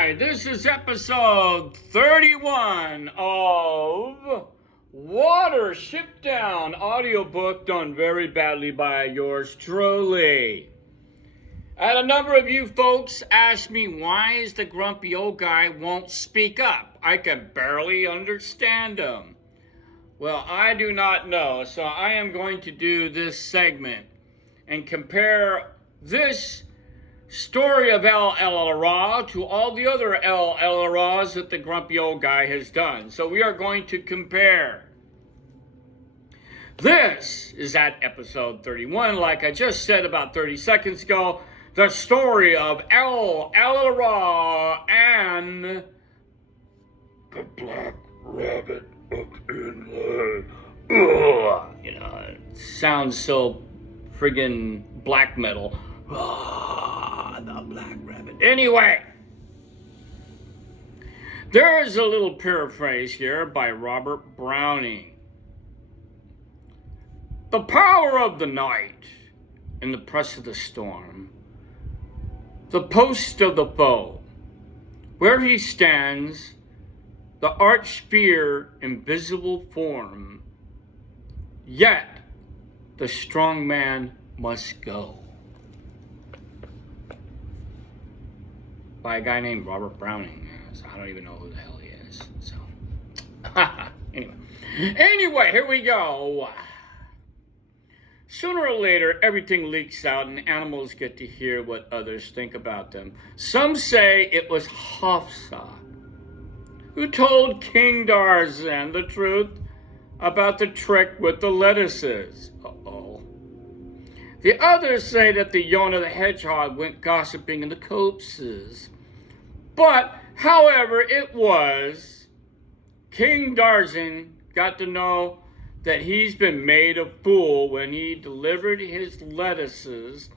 right, this is episode 31 of Watership Down, audiobook done very badly by yours truly. And a number of you folks asked me, why is the grumpy old guy won't speak up? I can barely understand him. Well, I do not know, so I am going to do this segment and compare this story of El-ahrairah to all the other El-ahrairahs that the grumpy old guy has done. So we are going to compare. This is at episode 31, like I just said about 30 seconds ago, the story of El-ahrairah and the Black Rabbit of Inle. You know, it sounds so friggin' black metal. The Black Rabbit. Anyway, there is a little paraphrase here by Robert Browning. The power of the night in the press of the storm, the post of the foe, where he stands, the arch spear invisible form, yet the strong man must go. By a guy named Robert Browning. So I don't even know who the hell he is. So, anyway, here we go. Sooner or later, everything leaks out and animals get to hear what others think about them. Some say it was Hafsa who told King Tarzan the truth about the trick with the lettuces. Uh-oh. The others say that the Yona the hedgehog went gossiping in the copses. But, however it was, King Tarzan got to know that he's been made a fool when he delivered his lettuces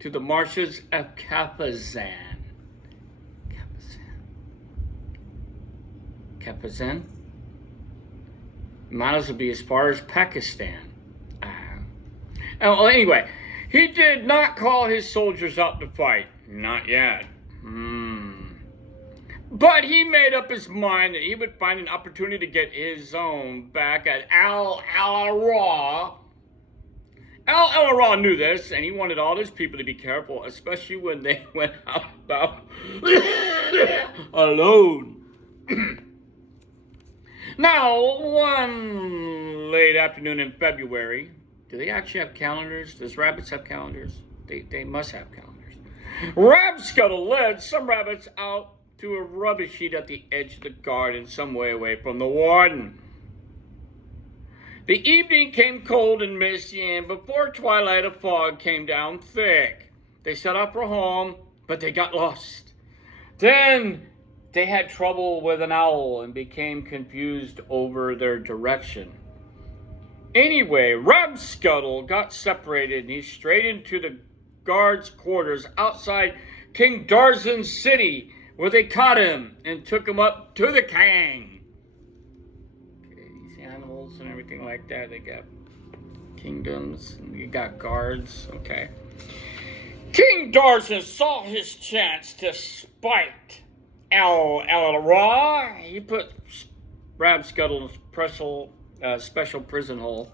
to the marshes of Kafazan. Kafazan? Might as well be as far as Pakistan. Well, anyway, he did not call his soldiers out to fight. Not yet. But he made up his mind that he would find an opportunity to get his own back at El-ahrairah. El-ahrairah knew this, and he wanted all his people to be careful, especially when they went out about alone. Now, one late afternoon in February, do they actually have calendars? Does rabbits have calendars? They must have calendars. Rabscuttle led some rabbits out to a rubbish heap at the edge of the garden, some way away from the warden. The evening came cold and misty, and before twilight a fog came down thick. They set off for home, but they got lost. Then they had trouble with an owl and became confused over their direction. Anyway, Rabscuttle got separated and he strayed into the guards' quarters outside King Tarzan's city, where they caught him and took him up to the king. Okay, these animals and everything like that, they got kingdoms and you got guards. Okay. King Tarzan saw his chance to spite El-ahrairah. He put Rabscuttle in a special prison hole.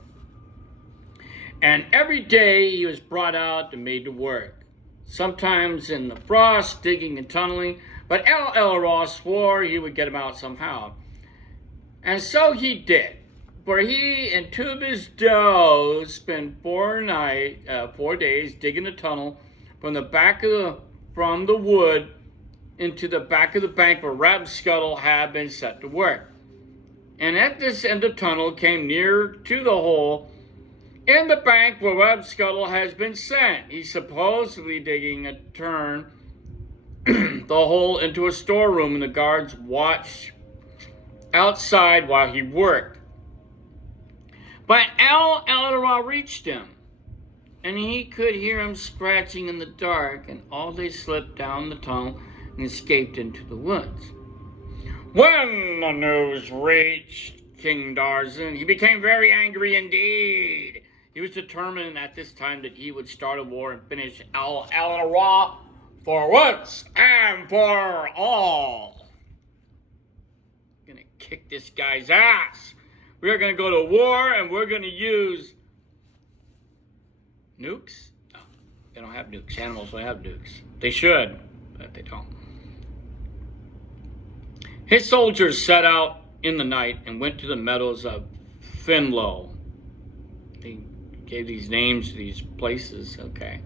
And every day he was brought out and made to work. Sometimes in the frost, digging and tunneling. But El-ahrairah swore he would get him out somehow. And so he did. For he and two of his does spent 4 days digging a tunnel from the wood into the back of the bank where Rabscuttle had been set to work. And at this end of the tunnel came near to the hole in the bank where Rabscuttle has been sent. He's supposedly digging a turn the hole into a storeroom, and the guards watched outside while he worked. But El-ahrairah reached him, and he could hear him scratching in the dark, and all they slipped down the tunnel and escaped into the woods. When the news reached King Tarzan, he became very angry indeed. He was determined at this time that he would start a war and finish El-ahrairah for once and for all. I'm gonna kick this guy's ass. We're gonna go to war and we're gonna use nukes? No, they don't have nukes. Animals don't have nukes. They should, but they don't. His soldiers set out in the night and went to the meadows of Inle. They gave these names to these places, okay.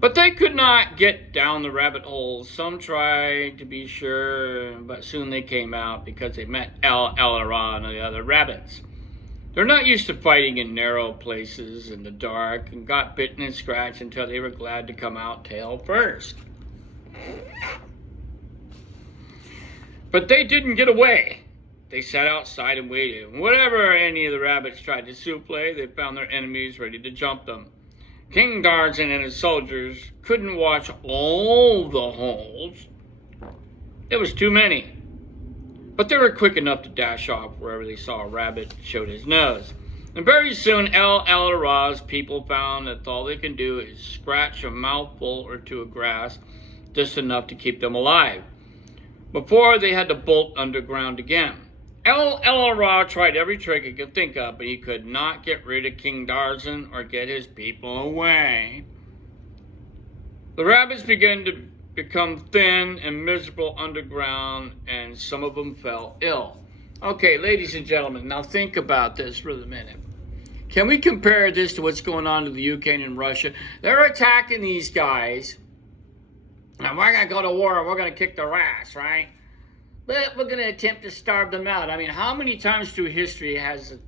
But they could not get down the rabbit holes. Some tried to be sure, but soon they came out because they met El-ahrairah and the other rabbits. They're not used to fighting in narrow places in the dark and got bitten and scratched until they were glad to come out tail first. But they didn't get away. They sat outside and waited. Whenever any of the rabbits tried to souffle, they found their enemies ready to jump them. King Tarzan and his soldiers couldn't watch all the holes. There was too many. But they were quick enough to dash off wherever they saw a rabbit showed his nose. And very soon El-ahrairah's people found that all they can do is scratch a mouthful or two of grass, just enough to keep them alive, before they had to bolt underground again. El-ahrairah tried every trick he could think of, but he could not get rid of King Tarzan or get his people away. The rabbits began to become thin and miserable underground, and some of them fell ill. Okay, ladies and gentlemen, now think about this for a minute. Can we compare this to what's going on in the Ukraine and Russia? They're attacking these guys, and we're going to go to war and we're going to kick their ass, right? But we're going to attempt to starve them out. I mean, how many times through history has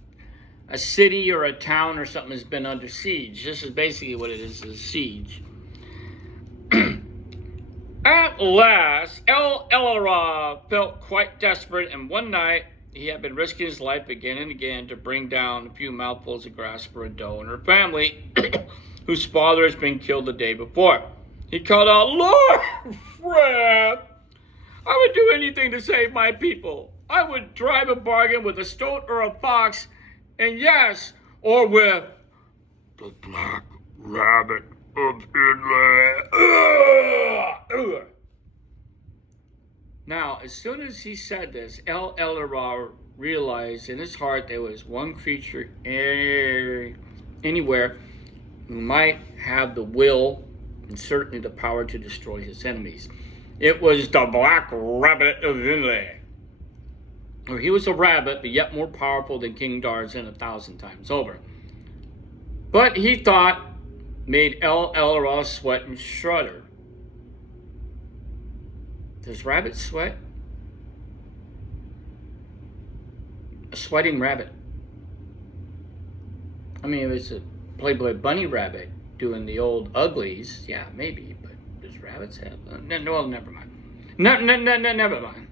a city or a town or something has been under siege? This is basically what it is a siege. At last, El-ahrairah felt quite desperate, and one night he had been risking his life again and again to bring down a few mouthfuls of grass for a doe and her family, whose father has been killed the day before. He called out, "Lord Fred, I would do anything to save my people. I would drive a bargain with a stoat or a fox, and yes, or with the black rabbit of Inle." Now, as soon as he said this, El-ahrairah realized in his heart there was one creature anywhere who might have the will and certainly the power to destroy his enemies. It was the black rabbit of Inle. Or he was a rabbit, but yet more powerful than King Tarzan 1,000 times over. But he thought made El-ahrairah sweat and shudder. Does rabbits sweat? A sweating rabbit. I mean, if it's a Playboy bunny rabbit doing the old uglies, yeah, maybe. But does rabbits have? No, never mind. Never mind.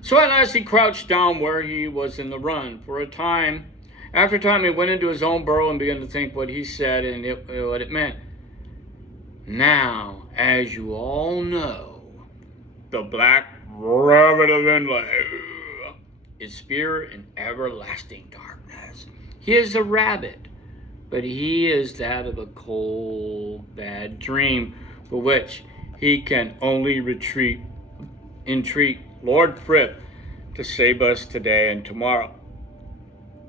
So at last he crouched down where he was in the run. For a time, after a time, he went into his own burrow and began to think what he said and what it meant. Now, as you all know, the black rabbit of Inle is spirit in everlasting darkness. He is a rabbit, but he is that of a cold, bad dream, for which he can only entreat Lord Fripp to save us today and tomorrow.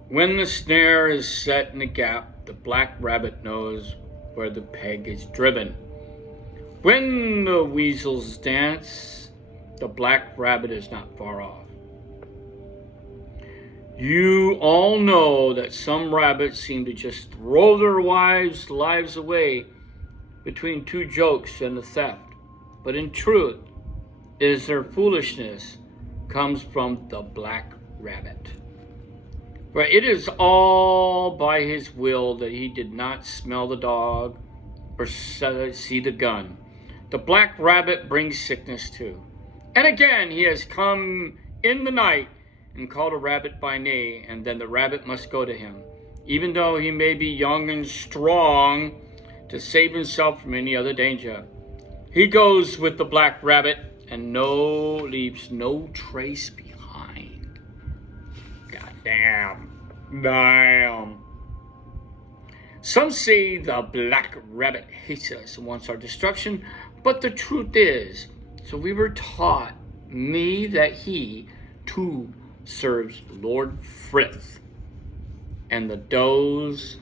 When the snare is set in the gap, the black rabbit knows where the peg is driven. When the weasels dance, the black rabbit is not far off. You all know that some rabbits seem to just throw their lives away between two jokes and a theft. But in truth, it is their foolishness comes from the black rabbit. For it is all by his will that he did not smell the dog or see the gun. The black rabbit brings sickness too. And again he has come in the night and called a rabbit by name, and then the rabbit must go to him, even though he may be young and strong, to save himself from any other danger. He goes with the black rabbit and leaves no trace behind. God damn. Some say the black rabbit hates us and wants our destruction, but the truth is, so we were taught, me, that he, too, serves Lord Frith, and does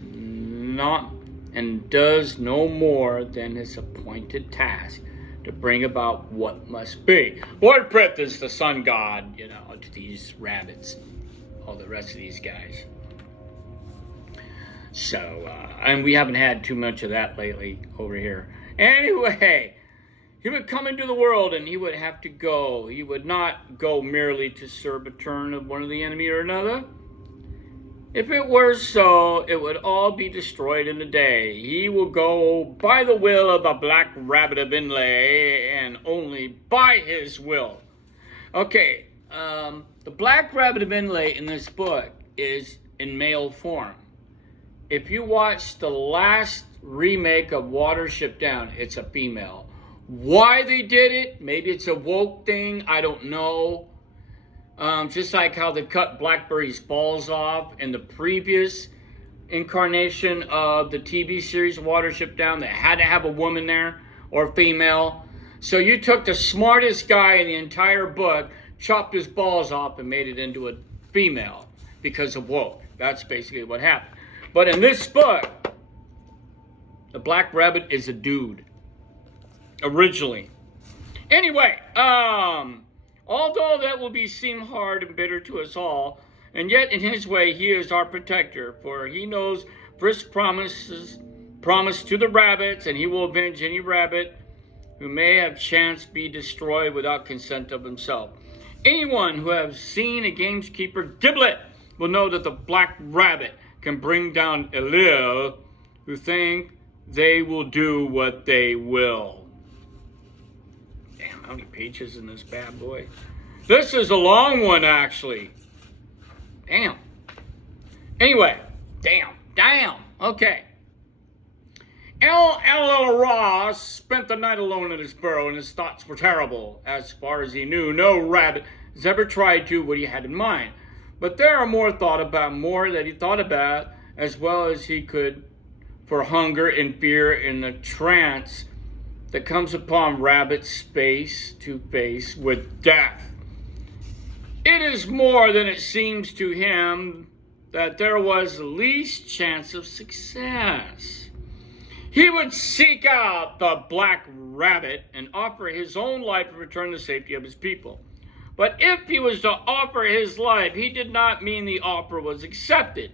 no more than his appointed task to bring about what must be. Lord Frith is the sun god, to these rabbits, all the rest of these guys. So, and we haven't had too much of that lately over here. Anyway, he would come into the world and he would have to go. He would not go merely to serve a turn of one of the enemy or another. If it were so, it would all be destroyed in a day. He will go by the will of the Black Rabbit of Inle, and only by his will. Okay, the Black Rabbit of Inle in this book is in male form. If you watch the last remake of Watership Down, it's a female. Why they did it, maybe it's a woke thing, I don't know. Just like how they cut Blackberry's balls off in the previous incarnation of the TV series Watership Down, that had to have a woman there, or female. So you took the smartest guy in the entire book, chopped his balls off, and made it into a female because of woke. That's basically what happened. But in this book, the Black Rabbit is a dude. Originally. Anyway, although that will seem hard and bitter to us all, and yet in his way he is our protector, for he knows Frith's promise to the rabbits, and he will avenge any rabbit who may have chance be destroyed without consent of himself. Anyone who has seen a gamekeeper giblet will know that the Black Rabbit can bring down Inle, who think they will do what they will. Damn, how many pages in this bad boy? This is a long one, actually. Damn. Anyway, damn. Okay. El-ahrairah spent the night alone in his burrow, and his thoughts were terrible. As far as he knew, no rabbit has ever tried to what he had in mind. But there are more that he thought about, as well as he could, for hunger and fear in the trance that comes upon rabbits face to face with death. It is more than it seems to him that there was the least chance of success. He would seek out the Black Rabbit and offer his own life in return to the safety of his people. But if he was to offer his life, he did not mean the offer was accepted.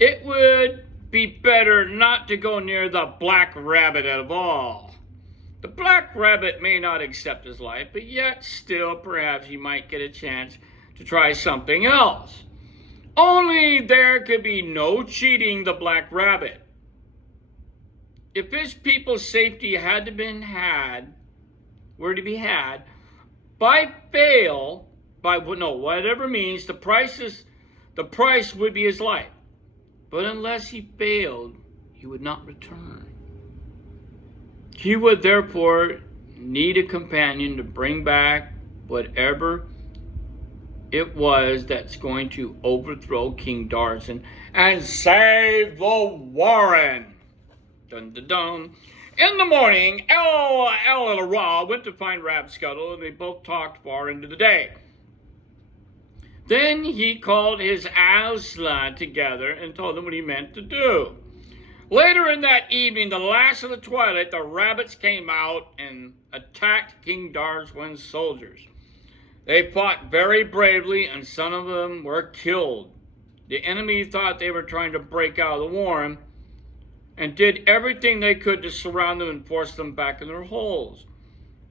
It would be better not to go near the Black Rabbit at all. The Black Rabbit may not accept his life, but yet still perhaps he might get a chance to try something else. Only there could be no cheating the Black Rabbit. If his people's safety were to be had, whatever means, the price would be his life. But unless he failed, he would not return. He would therefore need a companion to bring back whatever it was that's going to overthrow King Darzan and save the Warren. Dun dun dun. In the morning, El-ahrairah went to find Rabscuttle, and they both talked far into the day. Then he called his Aslan together and told them what he meant to do. Later in that evening, the last of the twilight, the rabbits came out and attacked King Darzan's soldiers. They fought very bravely, and some of them were killed. The enemy thought they were trying to break out of the warren, and did everything they could to surround them and force them back in their holes.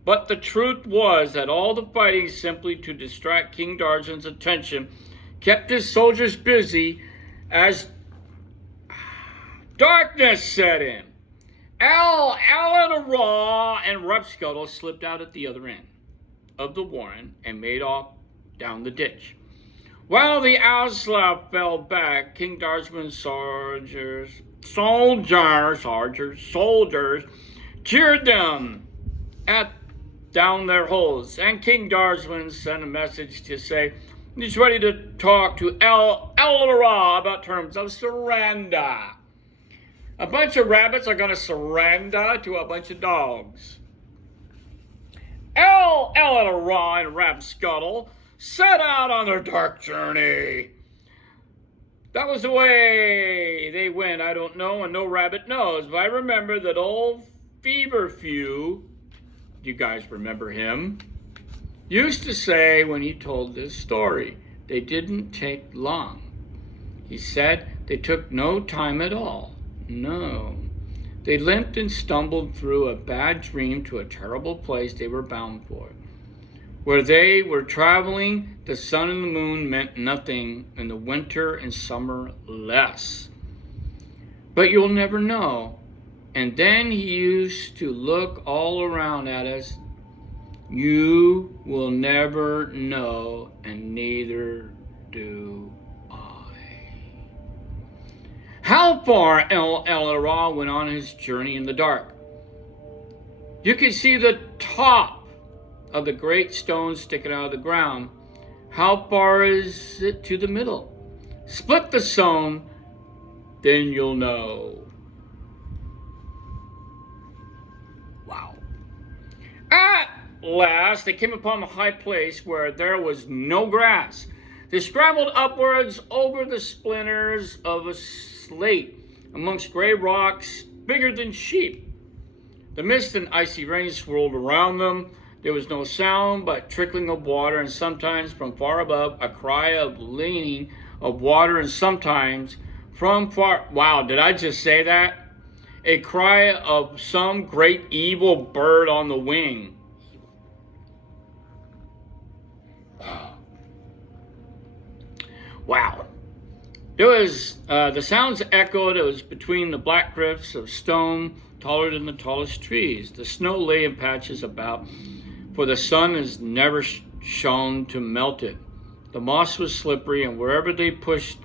But the truth was that all the fighting simply to distract King Darzan's attention kept his soldiers busy as darkness set in. El-ahrairah and Rabscuttle slipped out at the other end of the warren and made off down the ditch. While the Aslan fell back, King Darzan's soldiers cheered them down their holes, and King Darzan sent a message to say he's ready to talk to El-ahrairah about terms of surrender. A bunch of rabbits are going to surrender to a bunch of dogs. El-ahrairah and Rapscuttle set out on their dark journey. That was the way they went, I don't know, and no rabbit knows. But I remember that old Feverfew, do you guys remember him? Used to say when he told this story, they didn't take long. He said they took no time at all. No. They limped and stumbled through a bad dream to a terrible place they were bound for. Where they were traveling, the sun and the moon meant nothing, and the winter and summer less. But you'll never know. And then he used to look all around at us. You will never know, and neither do I. How far El-ahrairah went on his journey in the dark. You could see the top of the great stone sticking out of the ground. How far is it to the middle? Split the stone, then you'll know. Wow. At last, they came upon a high place where there was no grass. They scrambled upwards over the splinters of a slate amongst gray rocks bigger than sheep. The mist and icy rain swirled around them. There was no sound but trickling of water, and sometimes from far above a cry of leaning of water, and sometimes from far... Wow, did I just say that? A cry of some great evil bird on the wing. Wow. There was, the sounds echoed. It was between the black cliffs of stone, taller than the tallest trees. The snow lay in patches about, for the sun has never shone to melt it. The moss was slippery, and wherever they pushed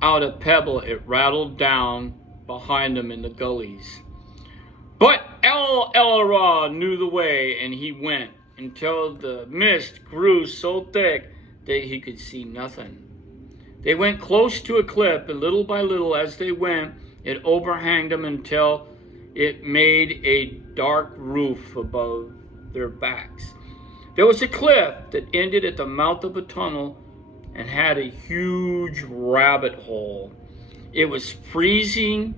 out a pebble, it rattled down behind them in the gullies. But El-ahrairah knew the way, and he went until the mist grew so thick that he could see nothing. They went close to a cliff, and little by little as they went, it overhanged them until it made a dark roof above their backs. There was a cliff that ended at the mouth of a tunnel and had a huge rabbit hole. It was freezing,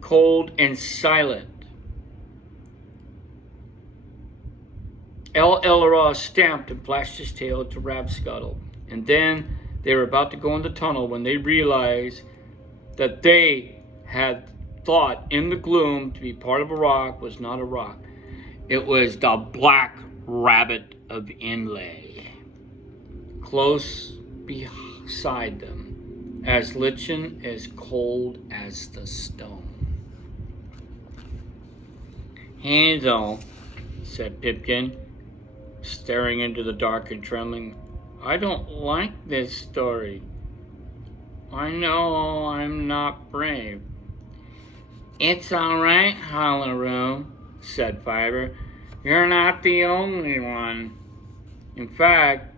cold, and silent. El-ahrairah stamped and flashed his tail to Rapscuttle, and then they were about to go in the tunnel when they realized that they had thought in the gloom to be part of a rock was not a rock. It was the black rabbit of Inle, close beside them, as lichen, as cold as the stone. Hansel, said Pipkin, staring into the dark and trembling, I don't like this story. I know I'm not brave. It's all right, Holleroo, said Fiber. You're not the only one. In fact,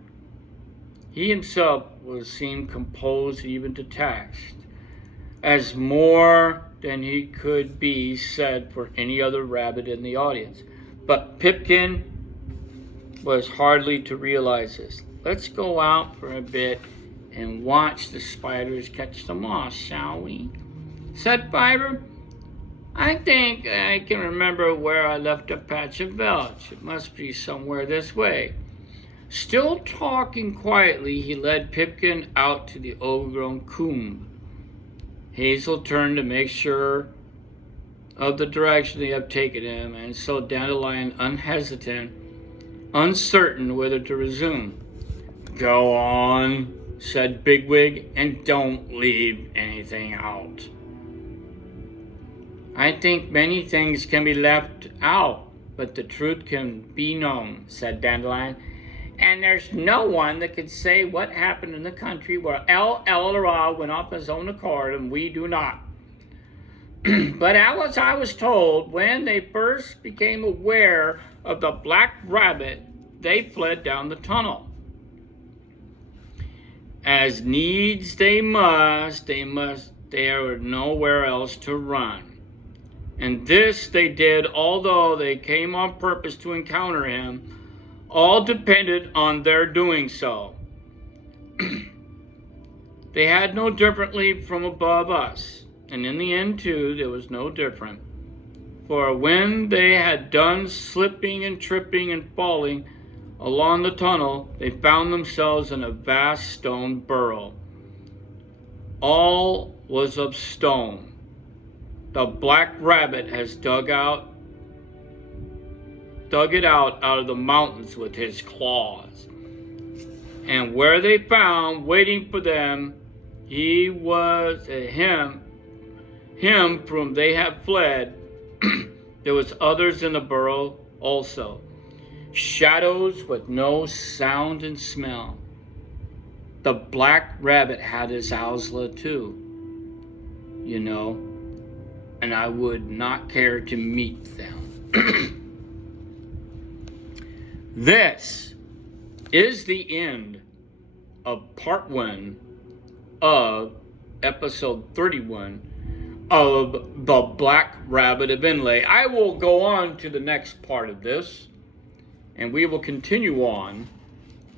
he himself seemed composed even to text, as more than he could be said for any other rabbit in the audience. But Pipkin was hardly to realize this. Let's go out for a bit and watch the spiders catch the moss, shall we? Said Fiber. I think I can remember where I left a patch of veldt. It must be somewhere this way. Still talking quietly, he led Pipkin out to the overgrown coombe. Hazel turned to make sure of the direction they had taken him, and so Dandelion, unhesitant, uncertain whether to resume. Go on, said Bigwig, and don't leave anything out. I think many things can be left out, but the truth can be known, said Dandelion. And there's no one that could say what happened in the country where El-ahrairah went off his own accord, and we do not. But as I was told, when they first became aware of the black rabbit, they fled down the tunnel. As needs they must There was nowhere else to run. And this they did, although they came on purpose to encounter him. All depended on their doing so. They had no differently from above us, and in the end too there was no different. For when they had done slipping and tripping and falling along the tunnel, they found themselves in a vast stone burrow. All was of stone. The black rabbit has dug it out of the mountains with his claws. And where they found, waiting for them, he was him from they had fled. There was others in the burrow also, shadows with no sound and smell. The black rabbit had his owsla too, and I would not care to meet them. This is the end of part 1 of episode 31 of The Black Rabbit of Inle. I will go on to the next part of this, and we will continue on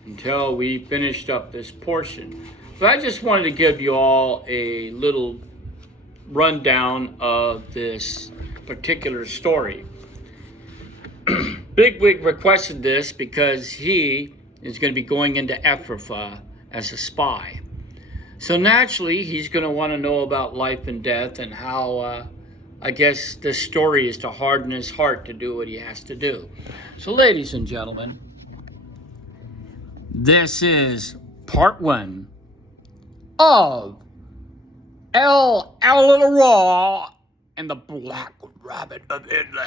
until we finished up this portion. But I just wanted to give you all a little rundown of this particular story. Big Wig requested this because he is going to be going into Ephrathah as a spy. So naturally, he's going to want to know about life and death and how, I guess, this story is to harden his heart to do what he has to do. So ladies and gentlemen, this is part 1 of El-ahrairah and the Black Rabbit of Inle.